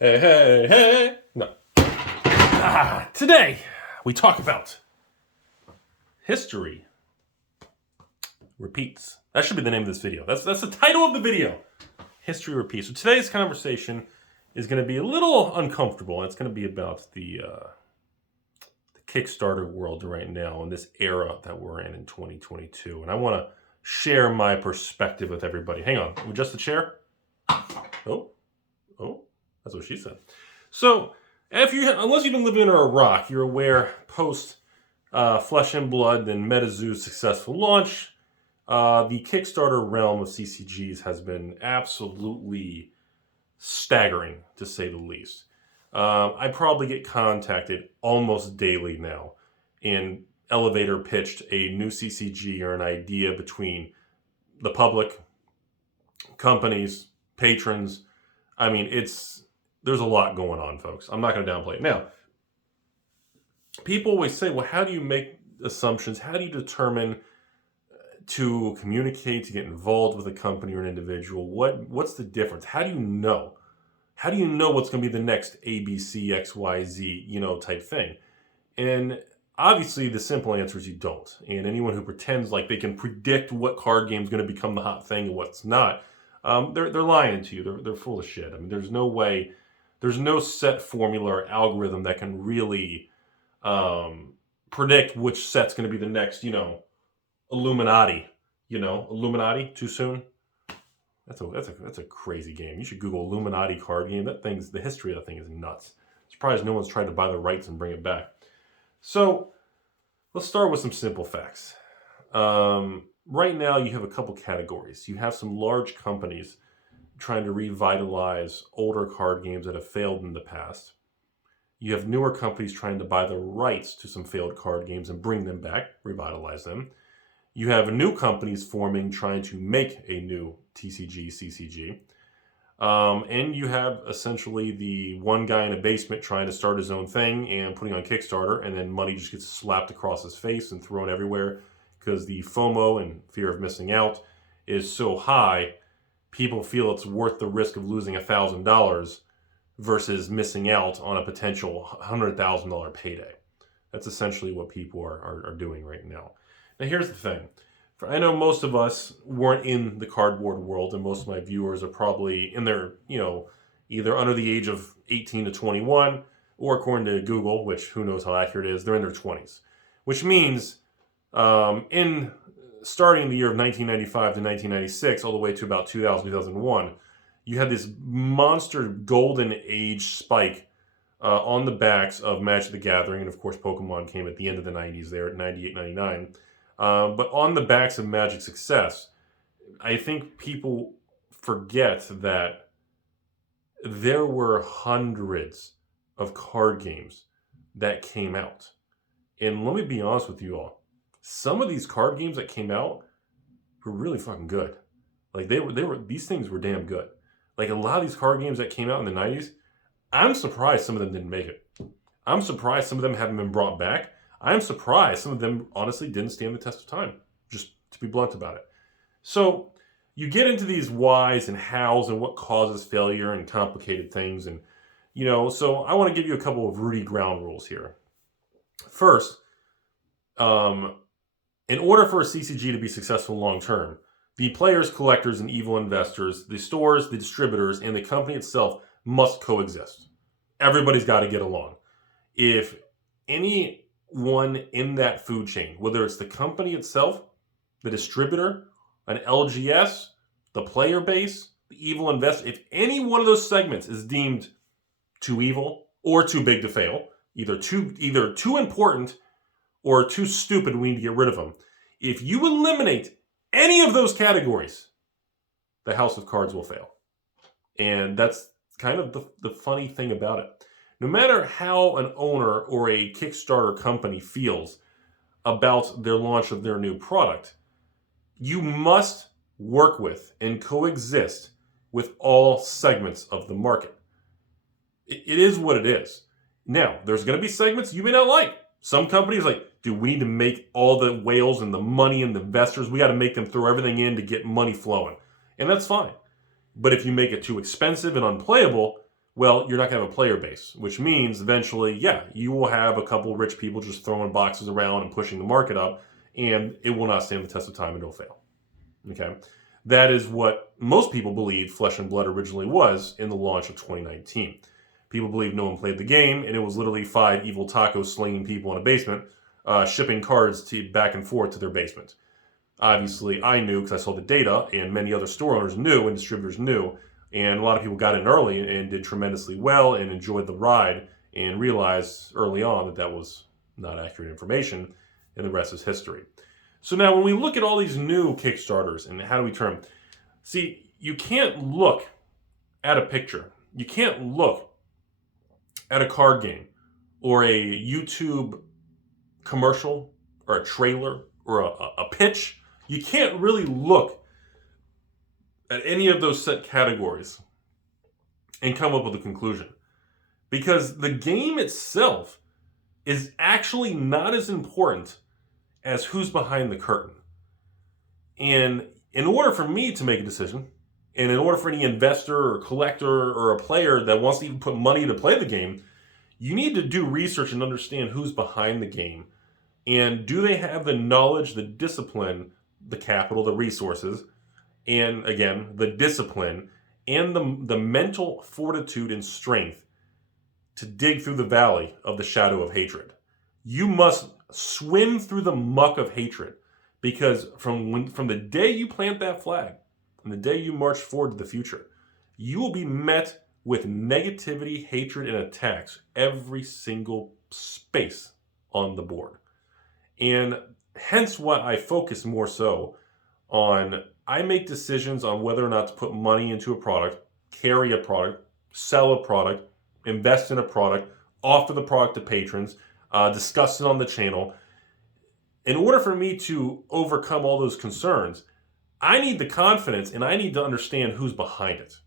Hey. No. Today, we talk about history repeats. That should be the name of this video. That's the title of the video. History repeats. So today's conversation is going to be a little uncomfortable. It's going to be about the Kickstarter world right now in this era that we're in 2022. And I want to share my perspective with everybody. Hang on. Adjust the chair. Oh, that's what she said. So, unless you've been living under a rock, you're aware post Flesh and Blood and MetaZoo's successful launch, the Kickstarter realm of CCGs has been absolutely staggering, to say the least. I probably get contacted almost daily now and elevator pitched a new CCG or an idea between the public, companies, patrons. I mean, there's a lot going on, folks. I'm not going to downplay it. Now, people always say, well, how do you make assumptions? How do you determine to communicate, to get involved with a company or an individual? What's the difference? How do you know? How do you know what's going to be the next ABC, XYZ, type thing? And obviously, the simple answer is you don't. And anyone who pretends like they can predict what card game is going to become the hot thing and what's not, they're lying to you. They're full of shit. I mean, there's no way. There's no set formula or algorithm that can really predict which set's going to be the next, Illuminati. Illuminati? Too soon? That's a crazy game. You should Google Illuminati card game. The history of that thing is nuts. Surprised no one's tried to buy the rights and bring it back. So let's start with some simple facts. Right now, you have a couple categories. You have some large companies trying to revitalize older card games that have failed in the past. You have newer companies trying to buy the rights to some failed card games and bring them back, revitalize them. You have new companies forming, trying to make a new TCG, CCG. And you have essentially the one guy in a basement trying to start his own thing and putting on Kickstarter, and then money just gets slapped across his face and thrown everywhere because the FOMO and fear of missing out is so high, people feel it's worth the risk of losing $1,000 versus missing out on a potential $100,000 payday. That's essentially what people are doing right now. Now, here's the thing. I know most of us weren't in the cardboard world, and most of my viewers are probably in their, either under the age of 18 to 21, or according to Google, which who knows how accurate it is, they're in their 20s. Which means in starting the year of 1995 to 1996, all the way to about 2000, 2001, you had this monster golden age spike on the backs of Magic the Gathering, and of course Pokemon came at the end of the 90s there at 98, 99. But on the backs of Magic's success, I think people forget that there were hundreds of card games that came out. And let me be honest with you all. Some of these card games that came out were really fucking good. Like these things were damn good. Like a lot of these card games that came out in the 90s, I'm surprised some of them didn't make it. I'm surprised some of them haven't been brought back. I'm surprised some of them honestly didn't stand the test of time, just to be blunt about it. So you get into these whys and hows and what causes failure and complicated things. And, so I want to give you a couple of Rudy ground rules here. First, in order for a CCG to be successful long-term, the players, collectors, and evil investors, the stores, the distributors, and the company itself must coexist. Everybody's got to get along. If anyone in that food chain, whether it's the company itself, the distributor, an LGS, the player base, the evil investor, if any one of those segments is deemed too evil or too big to fail, either too important or too stupid, we need to get rid of them. If you eliminate any of those categories, the house of cards will fail. And that's kind of the funny thing about it. No matter how an owner or a Kickstarter company feels about their launch of their new product, you must work with and coexist with all segments of the market. It is what it is. Now, there's going to be segments you may not like. Some companies we need to make all the whales and the money and the investors, we got to make them throw everything in to get money flowing. And that's fine. But if you make it too expensive and unplayable, well, you're not going to have a player base, which means eventually, yeah, you will have a couple rich people just throwing boxes around and pushing the market up, and it will not stand the test of time and it'll fail. Okay? That is what most people believed Flesh and Blood originally was in the launch of 2019. People believed no one played the game, and it was literally 5 evil tacos slinging people in a basement, shipping cards back and forth to their basement. Obviously, I knew because I saw the data, and many other store owners knew and distributors knew, and a lot of people got in early and did tremendously well and enjoyed the ride and realized early on that that was not accurate information, and the rest is history. So now when we look at all these new Kickstarters and how do we term, see, you can't look at a picture. You can't look at a card game or a YouTube commercial or a trailer or a pitch. You can't really look at any of those set categories and come up with a conclusion, because the game itself is actually not as important as who's behind the curtain. And in order for me to make a decision, and in order for any investor or collector or a player that wants to even put money to play the game, you need to do research and understand who's behind the game. And do they have the knowledge, the discipline, the capital, the resources, and again, the discipline, and the mental fortitude and strength to dig through the valley of the shadow of hatred. You must swim through the muck of hatred, because from the day you plant that flag and the day you march forward to the future, you will be met with negativity, hatred, and attacks every single space on the board. And hence why I focus more so on, I make decisions on whether or not to put money into a product, carry a product, sell a product, invest in a product, offer the product to patrons, discuss it on the channel. In order for me to overcome all those concerns, I need the confidence and I need to understand who's behind it.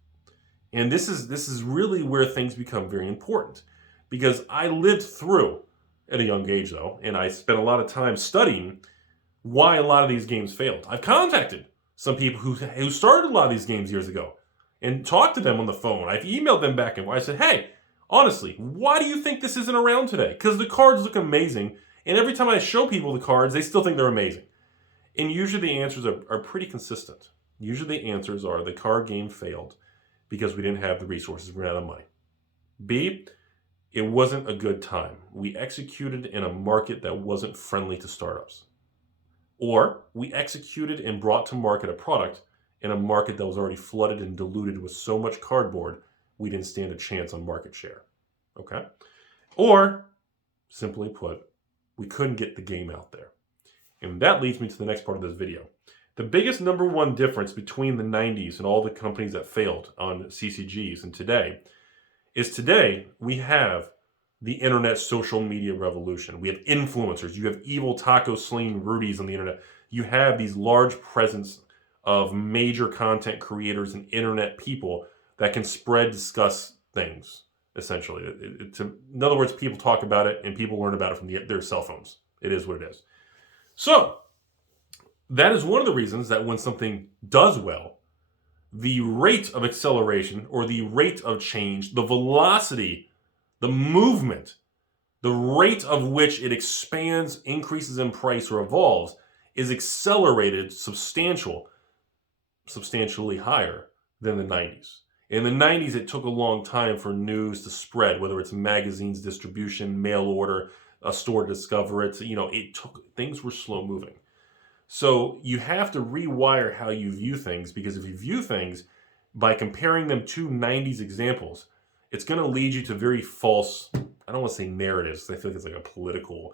And this is really where things become very important, because I lived through, at a young age though, and I spent a lot of time studying why a lot of these games failed. I've contacted some people who started a lot of these games years ago and talked to them on the phone. I've emailed them back and I said, hey, honestly, why do you think this isn't around today? Because the cards look amazing, and every time I show people the cards, they still think they're amazing. And usually the answers are pretty consistent. Usually the answers are the card game failed because we didn't have the resources, we ran out of money. B, it wasn't a good time. We executed in a market that wasn't friendly to startups. Or we executed and brought to market a product in a market that was already flooded and diluted with so much cardboard, we didn't stand a chance on market share. Okay? Or, simply put, we couldn't get the game out there. And that leads me to the next part of this video. The biggest number one difference between the 90s and all the companies that failed on CCGs and today we have the internet social media revolution. We have influencers. You have evil taco slinging Rudies on the internet. You have these large presence of major content creators and internet people that can discuss things, essentially. In other words, people talk about it and people learn about it from their cell phones. It is what it is. So, that is one of the reasons that when something does well, the rate of acceleration or the rate of change, the velocity, the movement, the rate of which it expands, increases in price, or evolves is accelerated substantially higher than the 90s. In the 90s, it took a long time for news to spread, whether it's magazines, distribution, mail order, a store to discover it. Things were slow moving. So you have to rewire how you view things, because if you view things by comparing them to 90s examples, it's going to lead you to very false, I don't want to say narratives, I feel like it's like a political,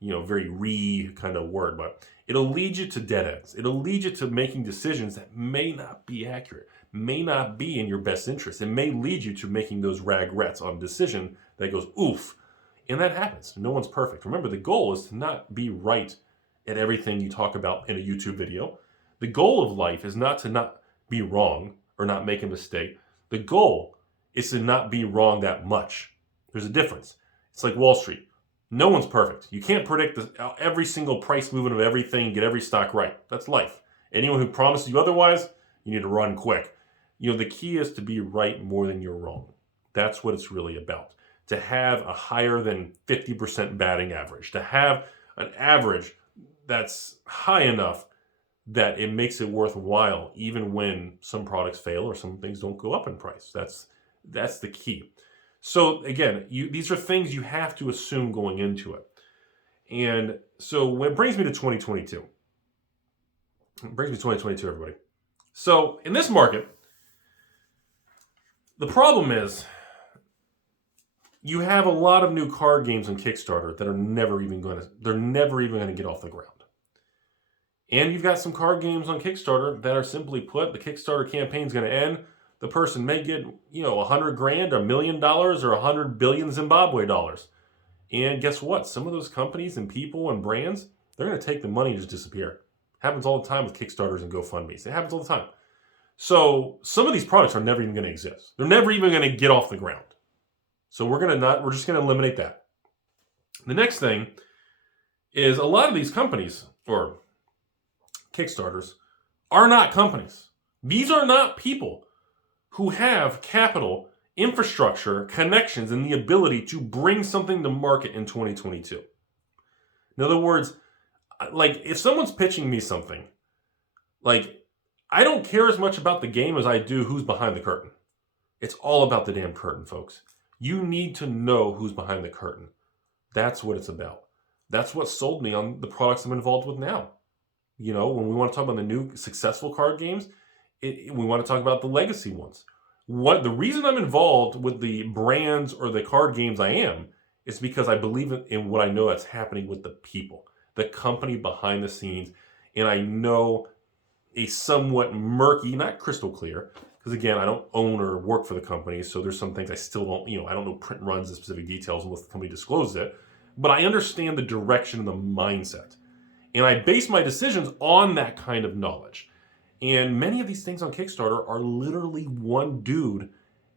very kind of word, but it'll lead you to dead ends. It'll lead you to making decisions that may not be accurate, may not be in your best interest. It may lead you to making those regrets on a decision that goes, oof. And that happens. No one's perfect. Remember, the goal is to not be right at everything you talk about in a YouTube video. The goal of life is not to not be wrong or not make a mistake. The goal is to not be wrong that much. There's a difference. It's like Wall Street. No one's perfect. You can't predict every single price movement of everything, get every stock right. That's life. Anyone who promises you otherwise, you need to run quick. The key is to be right more than you're wrong. That's what it's really about. To have a higher than 50% batting average, to have an average that's high enough that it makes it worthwhile even when some products fail or some things don't go up in price. That's the key. So again, these are things you have to assume going into it. And so when it brings me to 2022, everybody. So in this market, the problem is you have a lot of new card games on Kickstarter that are never even going to get off the ground. And you've got some card games on Kickstarter that are simply put, the Kickstarter campaign is going to end. The person may get, $100,000, $1 million, or 100 billion Zimbabwe dollars. And guess what? Some of those companies and people and brands, they're going to take the money and just disappear. Happens all the time with Kickstarters and GoFundMes. It happens all the time. So some of these products are never even going to exist. They're never even going to get off the ground. So we're just going to eliminate that. The next thing is a lot of these companies, or Kickstarters, are not companies. These are not people who have capital, infrastructure, connections, and the ability to bring something to market in 2022. In other words, like if someone's pitching me something, like I don't care as much about the game as I do who's behind the curtain. It's all about the damn curtain, folks. You need to know who's behind the curtain. That's what it's about. That's what sold me on the products I'm involved with now. When we want to talk about the new successful card games, we want to talk about the legacy ones. The reason I'm involved with the brands or the card games I am is because I believe in what I know that's happening with the people, the company behind the scenes, and I know a somewhat murky, not crystal clear, because again, I don't own or work for the company, so there's some things I still don't, I don't know print runs and specific details unless the company discloses it, but I understand the direction and the mindset. And I base my decisions on that kind of knowledge. And many of these things on Kickstarter are literally one dude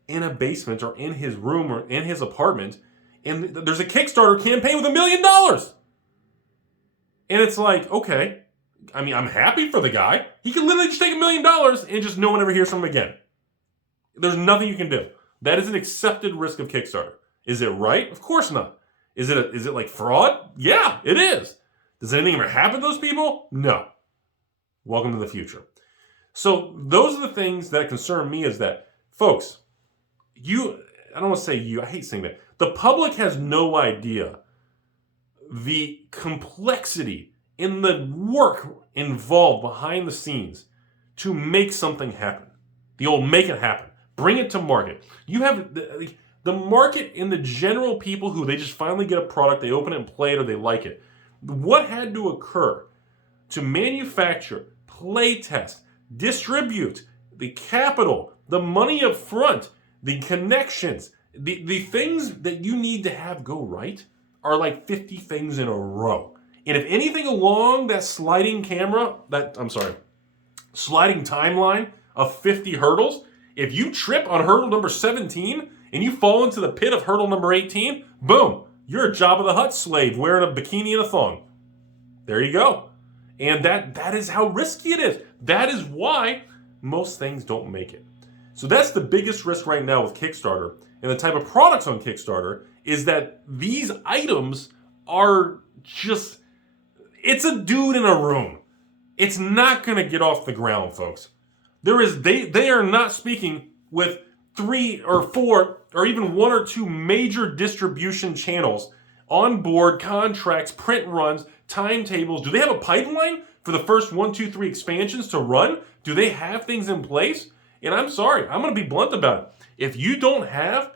in a basement or in his room or in his apartment, and there's a Kickstarter campaign with $1 million. And it's like, okay, I'm happy for the guy. He can literally just take $1 million and just no one ever hears from him again. There's nothing you can do. That is an accepted risk of Kickstarter. Is it right? Of course not. Is it like fraud? Yeah, it is. Does anything ever happen to those people? No. Welcome to the future. So those are the things that concern me, is that, folks, I don't want to say you, I hate saying that. The public has no idea the complexity in the work involved behind the scenes to make something happen. The old make it happen. Bring it to market. You have the market in the general people who they just finally get a product, they open it and play it, or they like it. What had to occur to manufacture, play test, distribute, the capital, the money up front, the connections, the things that you need to have go right are like 50 things in a row. And if anything along that sliding timeline of 50 hurdles, if you trip on hurdle number 17 and you fall into the pit of hurdle number 18, boom, you're a Jabba the Hutt slave wearing a bikini and a thong. There you go. And that is how risky it is. That is why most things don't make it. So that's the biggest risk right now with Kickstarter and the type of products on Kickstarter, is that these items are just, it's a dude in a room. It's not going to get off the ground, folks. They are not speaking with 3 or 4 or even 1 or 2 major distribution channels on board, contracts, print runs, timetables. Do they have a pipeline for the first 1, 2, 3 expansions to run? Do they have things in place? And I'm sorry, I'm going to be blunt about it. If you don't have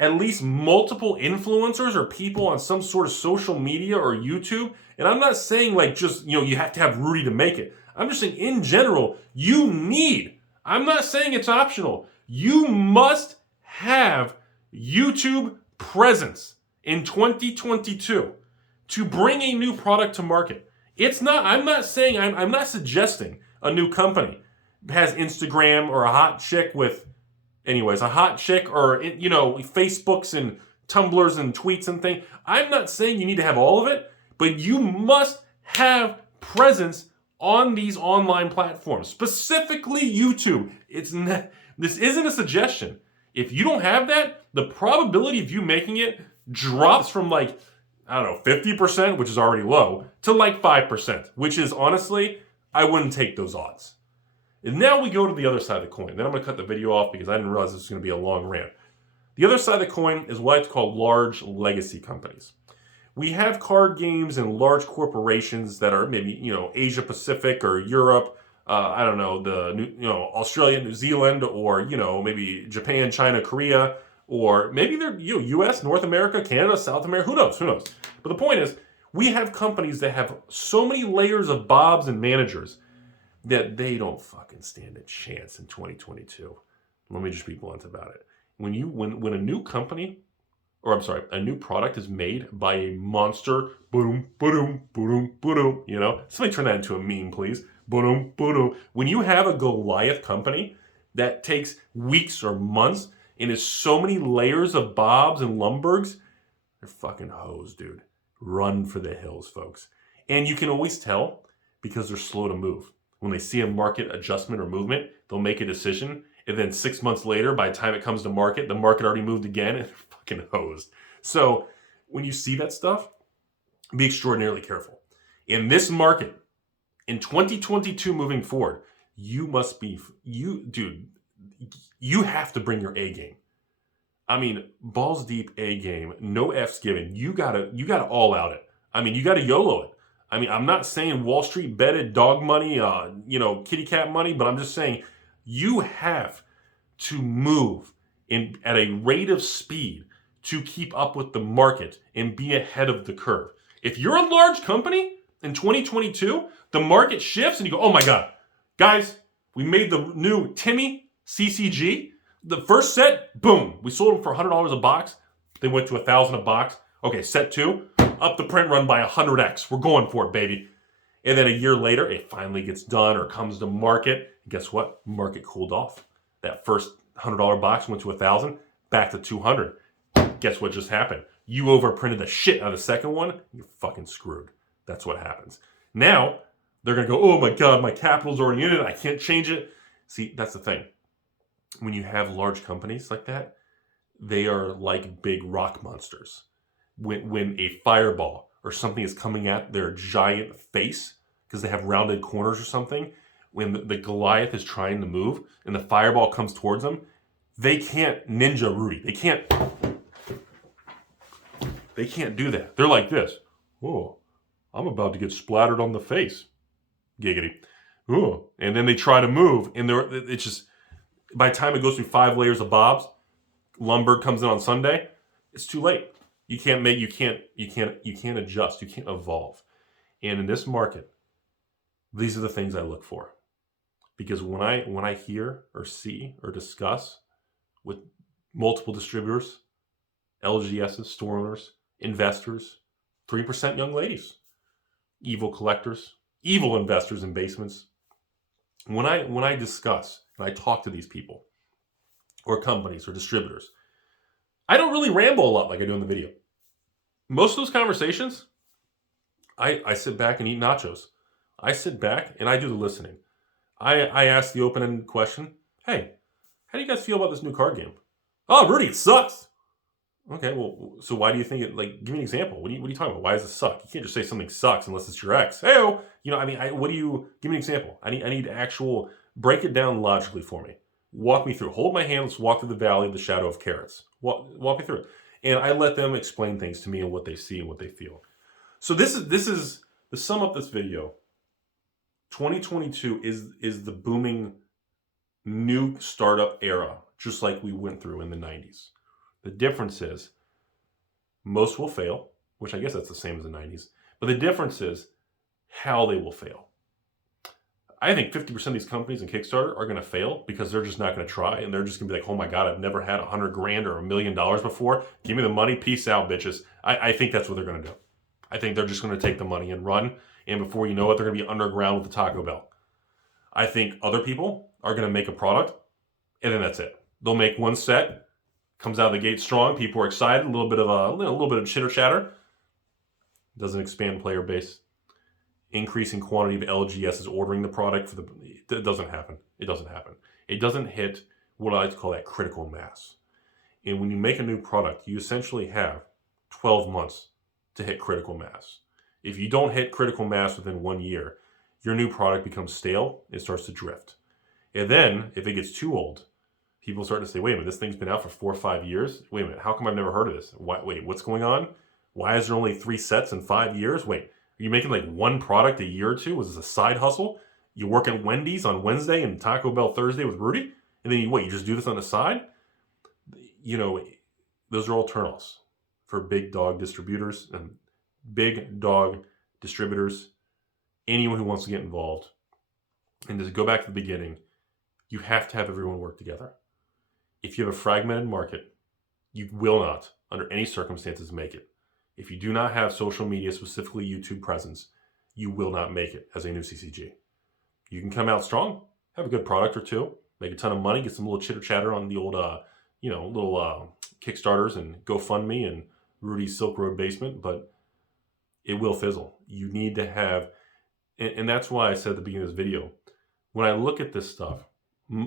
at least multiple influencers or people on some sort of social media or YouTube, and I'm not saying like just, you have to have Rudy to make it. I'm just saying in general, I'm not saying it's optional. You must have YouTube presence in 2022 to bring a new product to market. I'm not suggesting a new company has Instagram or a hot chick or Facebooks and Tumblrs and tweets and things. I'm not saying you need to have all of it, but you must have presence on these online platforms, specifically YouTube. This isn't a suggestion. If you don't have that, the probability of you making it drops from like, I don't know, 50%, which is already low, to like 5%, which is honestly, I wouldn't take those odds. And now we go to the other side of the coin. Then I'm going to cut the video off because I didn't realize this was going to be a long rant. The other side of the coin is what it's called large legacy companies. We have card games and large corporations that are maybe, Asia Pacific or Europe, I don't know, Australia, New Zealand, or, maybe Japan, China, Korea, or maybe they're, US, North America, Canada, South America, who knows? But the point is, we have companies that have so many layers of bobs and managers that they don't fucking stand a chance in 2022. Let me just be blunt about it. When a new company, or I'm sorry, a new product is made by a monster, boom, boom, boom, boom, somebody turn that into a meme, please. Boom, boom. When you have a Goliath company that takes weeks or months and is so many layers of Bobs and Lumbergs, they're fucking hoes, dude. Run for the hills, folks. And you can always tell because they're slow to move. When they see a market adjustment or movement, they'll make a decision. And then 6 months later, by the time it comes to market, the market already moved again and they're fucking hosed. So when you see that stuff, be extraordinarily careful. In this market, in 2022 moving forward, you have to bring your A game. I mean, balls deep A game, no F's given. You gotta all out it. I mean, you gotta YOLO it. I mean, I'm not saying Wall Street betted dog money, kitty cat money, but I'm just saying you have to move at a rate of speed to keep up with the market and be ahead of the curve. If you're a large company in 2022, the market shifts and you go, oh my God, guys, we made the new Timmy CCG. The first set, boom, we sold them for $100 a box. They went to $1,000 a box. Okay, set 2, up the print run by 100x. We're going for it, baby. And then a year later, it finally gets done or comes to market. And guess what? Market cooled off. That first $100 box went to $1,000, back to $200. Guess what just happened? You overprinted the shit out of the second one. You're fucking screwed. That's what happens. Now, they're going to go, oh my God, my capital's already in it. I can't change it. See, that's the thing. When you have large companies like that, they are like big rock monsters. When a fireball or something is coming at their giant face, because they have rounded corners or something, when the Goliath is trying to move and the fireball comes towards them, they can't ninja Rudy. They can't do that. They're like this. Oh, I'm about to get splattered on the face. Giggity. Oh, and then they try to move, and it's just, by the time it goes through 5 layers of Bobs, Lumberg comes in on Sunday, it's too late. You can't adjust. You can't evolve. And in this market, these are the things I look for. Because when I hear or see or discuss with multiple distributors, LGSs, store owners, investors, 3% young ladies, evil collectors, evil investors in basements, when I discuss and I talk to these people or companies or distributors, I don't really ramble a lot like I do in the video. Most of those conversations, I sit back and eat nachos. I sit back and I do the listening. I ask the open-ended question, hey, how do you guys feel about this new card game? Oh, Rudy, it sucks. Okay, well, so why do you think it, give me an example. What are you talking about? Why does it suck? You can't just say something sucks unless it's your ex. Hey-o! Give me an example. I need actual, break it down logically for me. Walk me through. Hold my hand, let's walk through the valley of the shadow of carrots. Walk me through it. And I let them explain things to me and what they see and what they feel. So this is to sum up this video. 2022 is the booming new startup era, just like we went through in the 90s. The difference is most will fail, which I guess that's the same as the 90s. But the difference is how they will fail. I think 50% of these companies in Kickstarter are going to fail because they're just not going to try. And they're just going to be like, oh my God, I've never had $100,000 or $1 million before. Give me the money. Peace out, bitches. I think that's what they're going to do. I think they're just going to take the money and run. And before you know it, they're going to be underground with the Taco Bell. I think other people are going to make a product and then that's it. They'll make one set, comes out of the gate strong. People are excited. A little bit of chitter chatter. Doesn't expand player base. Increasing quantity of LGSs ordering the product it doesn't happen. It doesn't happen. It doesn't hit what I like to call that critical mass. And when you make a new product, you essentially have 12 months to hit critical mass. If you don't hit critical mass within 1 year, your new product becomes stale, it starts to drift. And then, if it gets too old, people start to say, wait a minute, this thing's been out for 4 or 5 years? Wait a minute, how come I've never heard of this? Wait, what's going on? Why is there only 3 sets in 5 years? Wait, are you making like one product a year or two? Was this a side hustle? You work at Wendy's on Wednesday and Taco Bell Thursday with Rudy? And then you just do this on the side? You know, those are all turnoffs for big dog distributors and anyone who wants to get involved. And to go back to the beginning, you have to have everyone work together. If you have a fragmented market, you will not, under any circumstances, make it. If you do not have social media, specifically YouTube presence, you will not make it as a new CCG. You can come out strong, have a good product or two, make a ton of money, get some little chitter chatter on the old, little Kickstarters and GoFundMe and Rudy's Silk Road basement, but it will fizzle. You need to have, and that's why I said at the beginning of this video, when I look at this stuff,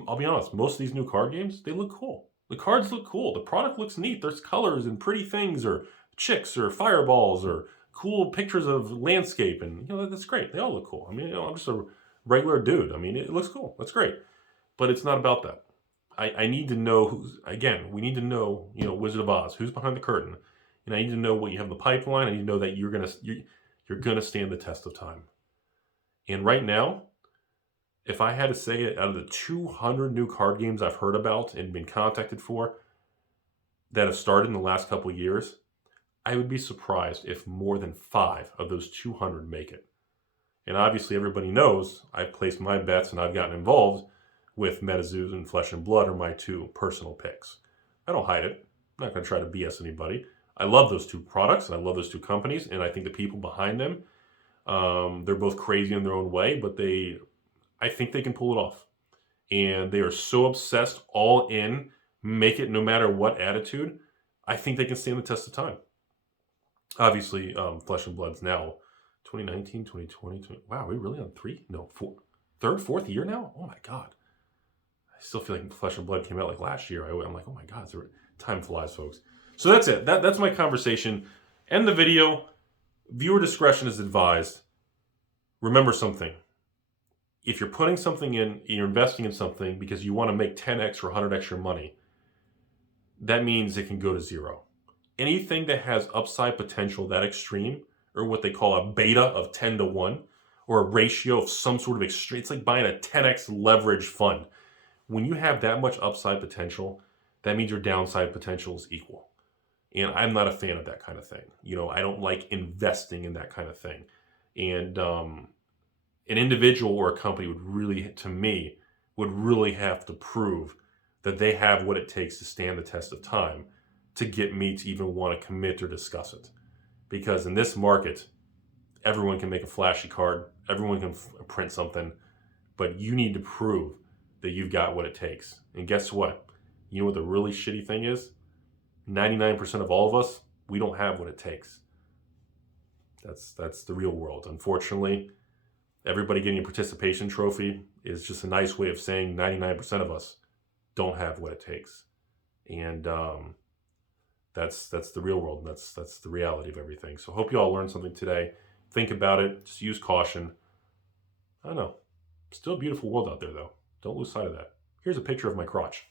I'll be honest, most of these new card games, they look cool. The cards look cool. The product looks neat. There's colors and pretty things, or chicks, or fireballs, or cool pictures of landscape, and that's great. They all look cool. I mean, I'm just a regular dude. I mean, it looks cool. That's great. But it's not about that. I need to know we need to know, Wizard of Oz, who's behind the curtain. And I need to know what you have in the pipeline. I need to know that you're gonna stand the test of time. And right now, if I had to say it, out of the 200 new card games I've heard about and been contacted for that have started in the last couple of years, I would be surprised if more than 5 of those 200 make it. And obviously everybody knows I've placed my bets and I've gotten involved with MetaZoo and Flesh and Blood are my 2 personal picks. I don't hide it. I'm not going to try to BS anybody. I love those 2 products and I love those 2 companies, and I think the people behind them, they're both crazy in their own way, but I think they can pull it off. And they are so obsessed, all in, make it no matter what attitude. I think they can stand the test of time. Obviously, Flesh and Blood's now 2019, 2020. Wow, are we really on 3? 4th year now? Oh my God. I still feel like Flesh and Blood came out like last year. I'm like, oh my God, time flies, folks. So that's it. That's my conversation. End the video. Viewer discretion is advised. Remember something. If you're putting something in, you're investing in something because you want to make 10x or 100x your money, that means it can go to 0. Anything that has upside potential that extreme, or what they call a beta of 10 to 1, or a ratio of some sort of extreme, it's like buying a 10x leverage fund. When you have that much upside potential, that means your downside potential is equal. And I'm not a fan of that kind of thing. I don't like investing in that kind of thing. And an individual or a company would really have to prove that they have what it takes to stand the test of time to get me to even want to commit or discuss it. Because in this market, everyone can make a flashy card, everyone can print something, but you need to prove that you've got what it takes. And guess what? You know what the really shitty thing is? 99% of all of us, we don't have what it takes. That's the real world. Unfortunately, everybody getting a participation trophy is just a nice way of saying 99% of us don't have what it takes. And that's the real world, and that's the reality of everything. So hope you all learned something today. Think about it. Just use caution. I don't know. Still a beautiful world out there, though. Don't lose sight of that. Here's a picture of my crotch.